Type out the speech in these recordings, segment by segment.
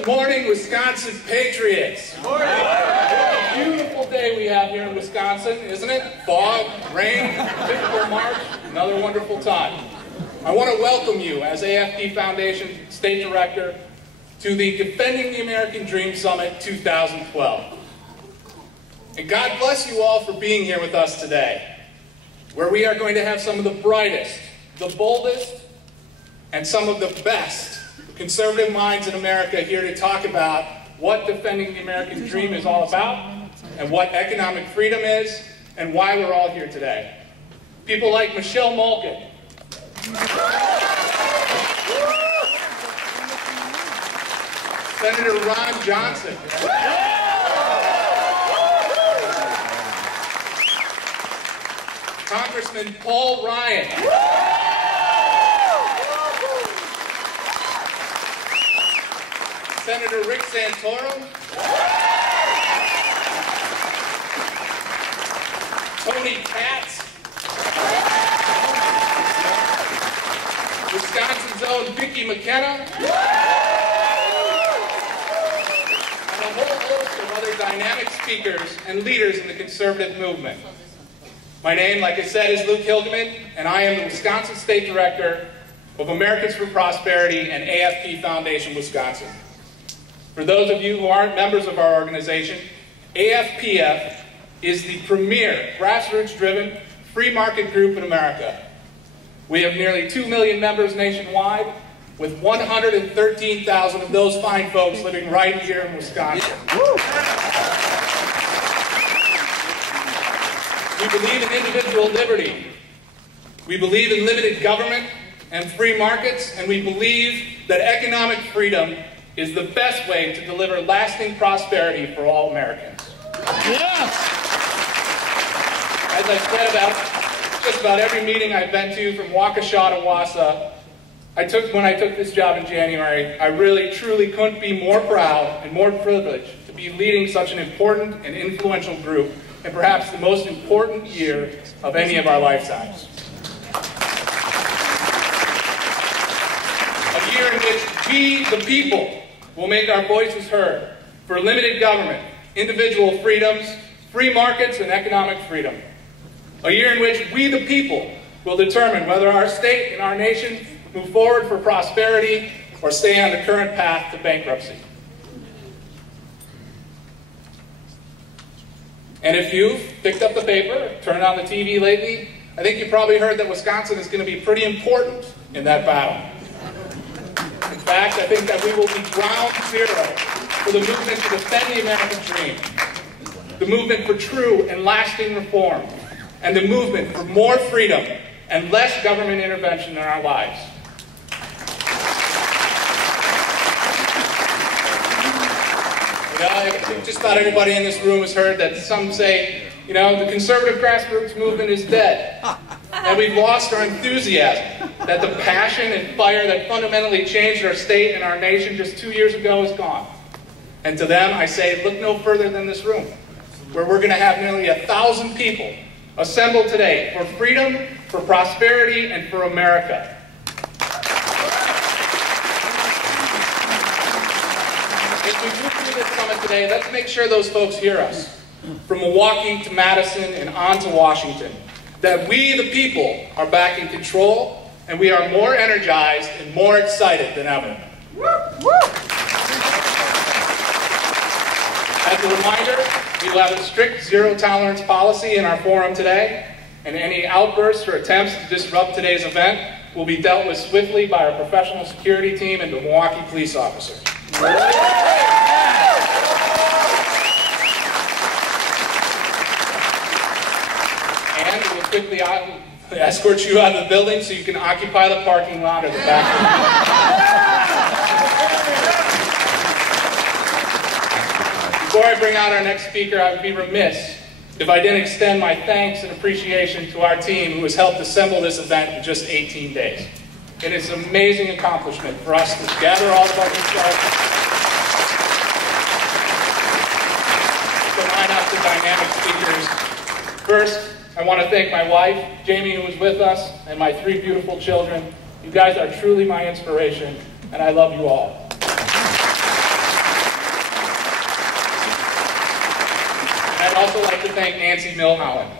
Good morning, Wisconsin Patriots. Good morning. What a beautiful day we have here in Wisconsin, isn't it? Fog, rain, typical March, another wonderful time. I want to welcome you as AFP Foundation State Director to the Defending the American Dream Summit 2012. And God bless you all for being here with us today, where we are going to have some of the brightest, the boldest, and some of the best conservative minds in America here to talk about what defending the American dream is all about, and what economic freedom is, and why we're all here today. People like Michelle Malkin, Senator Ron Johnson, Congressman Paul Ryan, Senator Rick Santorum, Tony Katz, Wisconsin's own Vicki McKenna, and a whole host of other dynamic speakers and leaders in the conservative movement. My name, like I said, is Luke Hilgemann, and I am the Wisconsin State Director of Americans for Prosperity and AFP Foundation Wisconsin. For those of you who aren't members of our organization, AFPF is the premier grassroots-driven free market group in America. We have nearly 2 million members nationwide, with 113,000 of those fine folks living right here in Wisconsin. We believe in individual liberty. We believe in limited government and free markets, and we believe that economic freedom is the best way to deliver lasting prosperity for all Americans. Yes. As I've said about just about every meeting I've been to, from Waukesha to Wausau, when I took this job in January, I really, truly couldn't be more proud and more privileged to be leading such an important and influential group, and perhaps the most important year of any of our lifetimes. A year in which we, the people, will make our voices heard for limited government, individual freedoms, free markets, and economic freedom. A year in which we, the people, will determine whether our state and our nation move forward for prosperity or stay on the current path to bankruptcy. And if you've picked up the paper, turned on the TV lately, I think you probably heard that Wisconsin is going to be pretty important in that battle. In fact, I think that we will be ground zero for the movement to defend the American dream, the movement for true and lasting reform, and the movement for more freedom and less government intervention in our lives. You know, I think just about everybody in this room has heard that some say, you know, the conservative grassroots movement is dead, and we've lost our enthusiasm, that the passion and fire that fundamentally changed our state and our nation just 2 years ago is gone. And to them, I say, look no further than this room, where we're going to have nearly 1,000 people assembled today for freedom, for prosperity, and for America. As we move through this summit today, let's make sure those folks hear us, from Milwaukee to Madison and on to Washington, that we, the people, are back in control, and we are more energized and more excited than ever. As a reminder, we will have a strict zero-tolerance policy in our forum today, and any outbursts or attempts to disrupt today's event will be dealt with swiftly by our professional security team and the Milwaukee police officers. And we will quickly escort you out of the building so you can occupy the parking lot or the back. Before I bring out our next speaker, I would be remiss if I didn't extend my thanks and appreciation to our team who has helped assemble this event in just 18 days. It is an amazing accomplishment for us to gather all of our to line up the dynamic speakers. First, I want to thank my wife, Jamie, who is with us, and my 3 beautiful children. You guys are truly my inspiration, and I love you all. thank Nancy Milholland.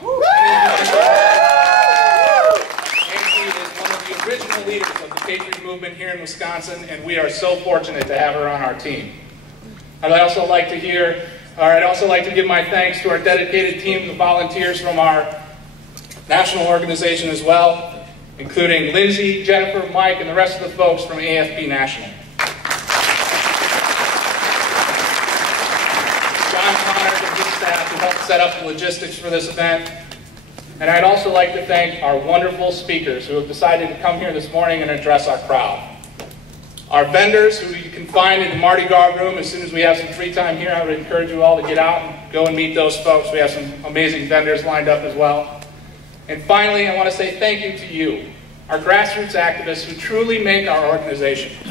Nancy is one of the original leaders of the Patriot movement here in Wisconsin, and we are so fortunate to have her on our team. I'd also like to give my thanks to our dedicated team of volunteers from our national organization as well, including Lindsay, Jennifer, Mike, and the rest of the folks from AFP National. John Connor and his staff who helped set up the logistics for this event. And I'd also like to thank our wonderful speakers who have decided to come here this morning and address our crowd. Our vendors, who you can find in the Mardi Gras room as soon as we have some free time here. I would encourage you all to get out and go and meet those folks. We have some amazing vendors lined up as well. And finally, I want to say thank you to you, our grassroots activists who truly make our organization